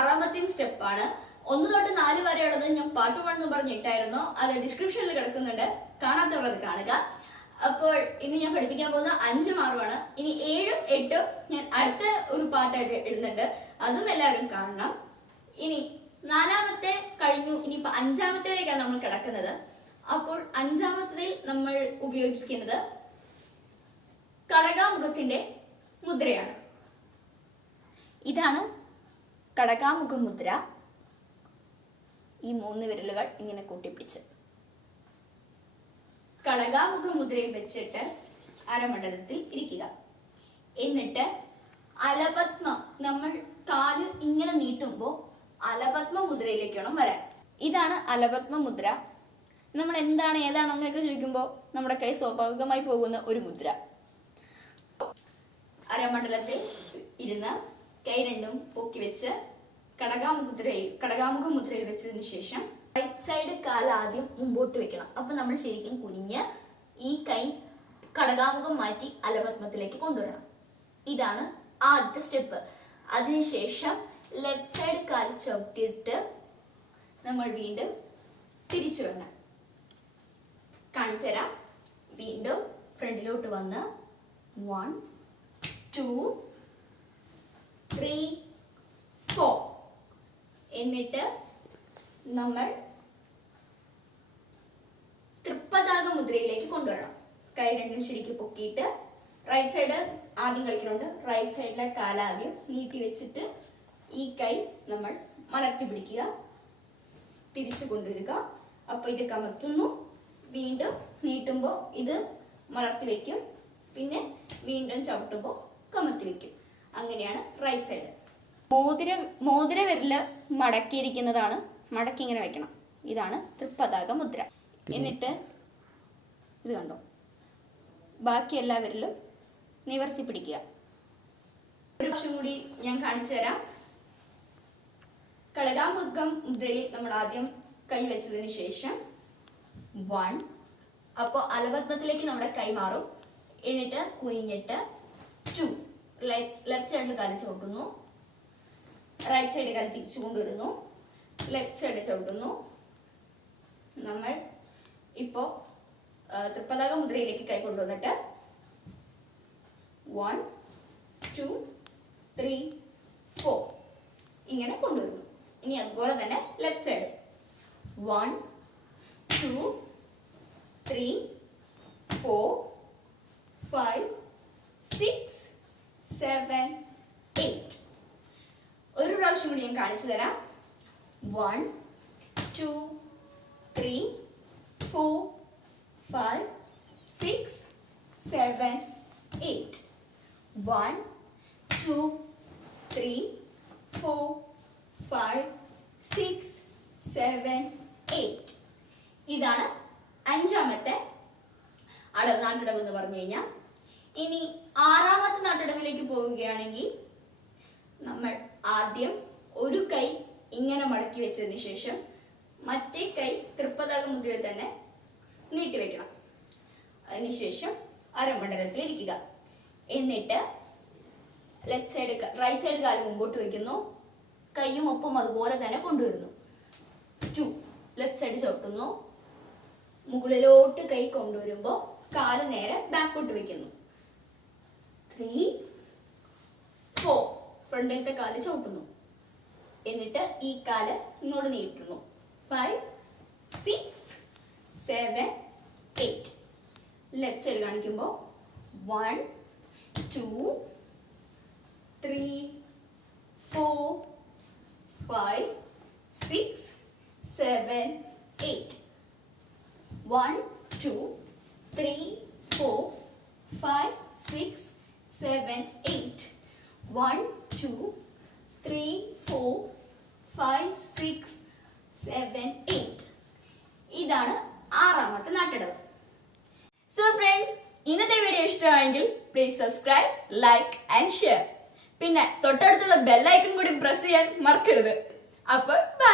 ആറാമത്തെ സ്റ്റെപ്പാണ്. 1 തൊട്ട് 4 വരെയുള്ളത് ഞാൻ പാർട്ട് 1 എന്ന് പറഞ്ഞിട്ടായിരുന്നു. അത് ഡിസ്ക്രിപ്ഷനിൽ കിടക്കുന്നുണ്ട്, കാണാത്തവർ അത് കാണുക. അപ്പോൾ ഇനി ഞാൻ പഠിപ്പിക്കാൻ പോകുന്ന 5 മാറുമാണ്. ഇനി 7ഉം 8ഉം ഞാൻ അടുത്ത ഒരു പാർട്ടായിട്ട് ഇടുന്നുണ്ട്, അതും എല്ലാവരും കാണണം. ഇനി 4ാമത്തെ കഴിഞ്ഞു, ഇനിയിപ്പോൾ 5ാമത്തേലേക്കാണ് നമ്മൾ കിടക്കുന്നത്. അപ്പോൾ 5ാമത്തേതിൽ നമ്മൾ ഉപയോഗിക്കുന്നത് കടകാമുഖത്തിന്റെ മുദ്രയാണ്. ഇതാണ് കടകാമുഖ മുദ്ര. ഈ 3 വിരലുകൾ ഇങ്ങനെ കൂട്ടിപ്പിടിച്ച് കടകാമുഖ മുദ്രയിൽ വെച്ചിട്ട് അരമണ്ഡലത്തിൽ ഇരിക്കുക. എന്നിട്ട് അലപത്മം, നമ്മൾ കാല് ഇങ്ങനെ നീട്ടുമ്പോൾ അലപത്മ മുദ്രയിലേക്ക് വേണം വരാൻ. ഇതാണ് അലപത്മ മുദ്ര. നമ്മൾ എന്താണ് ഏതാണ് അങ്ങനെയൊക്കെ ചോദിക്കുമ്പോൾ നമ്മുടെ കൈ സ്വാഭാവികമായി പോകുന്ന ഒരു മുദ്ര. അരമണ്ഡലത്തിൽ ഇരുന്ന് കൈ രണ്ടും പൊക്കി വെച്ച് കടകാമുഖ മുദ്രയിൽ വെച്ചതിന് ശേഷം റൈറ്റ് സൈഡ് കാൽ ആദ്യം മുമ്പോട്ട് വെക്കണം. അപ്പൊ നമ്മൾ ശരിക്കും കുനിഞ്ഞ് ഈ കൈ കടകാമുഖം മാറ്റി അലപത്മത്തിലേക്ക് കൊണ്ടുവരണം. ഇതാണ് ആദ്യത്തെ സ്റ്റെപ്പ്. അതിനുശേഷം ലെഫ്റ്റ് സൈഡ് കാൽ ചവിട്ടിയിട്ട് നമ്മൾ വീണ്ടും തിരിച്ചു വരണം. കാണിച്ചു തരാം. വീണ്ടും ഫ്രണ്ടിലോട്ട് വന്ന് 1 2 3 4 എന്നിട്ട് നമ്മൾ തൃപ്പതാക മുദ്രയിലേക്ക് കൊണ്ടുവരണം. കൈ രണ്ടും ശരിക്കും പൊക്കിയിട്ട് റൈറ്റ് സൈഡ് ആദ്യം കളിക്കുന്നുണ്ട്. റൈറ്റ് സൈഡിലെ കാലാദ്യം നീട്ടി വെച്ചിട്ട് ഈ കൈ നമ്മൾ മലർത്തി പിടിക്കുക, തിരിച്ചു കൊണ്ടുവരിക. അപ്പൊ ഇത് കമത്തുന്നു, വീണ്ടും നീട്ടുമ്പോൾ ഇത് മലർത്തി വെക്കും, പിന്നെ വീണ്ടും ചവിട്ടുമ്പോൾ കമത്തി വെക്കും. അങ്ങനെയാണ് റൈറ്റ് സൈഡ്. മോതിര വിരല് മടക്കിയിരിക്കുന്നതാണ്, മടക്കി ഇങ്ങനെ വെക്കണം. ഇതാണ് തൃപ്പതാക മുദ്ര. എന്നിട്ട് ഇത് കണ്ടോ, ബാക്കി എല്ലാ വിരലും നിവർത്തി പിടിക്കുക. ഒരു പ്രാവശ്യം കൂടി ഞാൻ കാണിച്ചു തരാം. കടകാമുഖം മുദ്രയിൽ നമ്മൾ ആദ്യം കൈ വെച്ചതിന് ശേഷം 1, അപ്പോൾ അലപത്മത്തിലേക്ക് നമ്മുടെ കൈ മാറും. എന്നിട്ട് കുനിഞ്ഞിട്ട് 2, ലെഫ്റ്റ് സൈഡിൽ കാല് ചവിട്ടുന്നു, റൈറ്റ് സൈഡ് കാല് തിരിച്ചു കൊണ്ടുവരുന്നു, ലെഫ്റ്റ് സൈഡ് ചവിട്ടുന്നു. നമ്മൾ ഇപ്പോൾ തൃപ്പതാക മുദ്രയിലേക്ക് കൈ കൊണ്ടുവന്നിട്ട് 1 2 3 4 ഇങ്ങനെ കൊണ്ടുവരുന്നു. ഇനി അതുപോലെ തന്നെ ലെഫ്റ്റ് സൈഡ് 1 2 3 4 5 6 7 8. ഒരു പ്രാവശ്യം കൂടി ഞാൻ കാണിച്ചു തരാം. 1 2 3 4 5 6 7 8. 1 2 3 4 5 6 7 8. ഇതാണ് 5ാമത്തെ നാട്ടടവ് എന്ന് പറഞ്ഞു കഴിഞ്ഞാൽ. ഇനി 6ാമത്തെ നാട്ടടവിലേക്ക് പോവുകയാണെങ്കിൽ നമ്മൾ ആദ്യം ഒരു കൈ ഇങ്ങനെ മടക്കി വെച്ചതിന് ശേഷം മറ്റേ കൈ തൃപ്പതാക മുദ്രയിൽ തന്നെ നീട്ടിവെക്കണം. അതിനുശേഷം അരമണ്ഡലത്തിൽ ഇരിക്കുക. എന്നിട്ട് റൈറ്റ് സൈഡ് കാല് മുമ്പോട്ട് വയ്ക്കുന്നു, കൈയും ഒപ്പം അതുപോലെ തന്നെ കൊണ്ടുവരുന്നു. 2, ലെഫ്റ്റ് സൈഡ് ചവിട്ടുന്നു, മുകളിലോട്ട് കൈ കൊണ്ടുവരുമ്പോൾ കാല് നേരെ ബാക്കോട്ട് വയ്ക്കുന്നു. 3 4, ഫ്രണ്ടിലത്തെ കാല് ചവിട്ടുന്നു. എന്നിട്ട് ഈ കാല് ഇങ്ങോട്ട് നീട്ടുന്നു. 5 6 7 8. ലെഫ്റ്റ് സൈഡ് കാണിക്കുമ്പോൾ 1 2 3 4 5 6 7 8. 1 2 3 4 5 6 7 8. 1 2 3 4 5 6 7 8. ഇതാണ് 6ാമത്തെ നാട്ടടവ്. സോ ഫ്രണ്ട്സ്, ഇന്നത്തെ വീഡിയോ ഇഷ്ടമായെങ്കിൽ please subscribe, like and share. പിന്നെ തൊട്ടടുത്തുള്ള ബെൽ ഐക്കൺ കൂടി പ്രസ് ചെയ്യാൻ മറക്കരുത്. അപ്പോൾ ബൈ.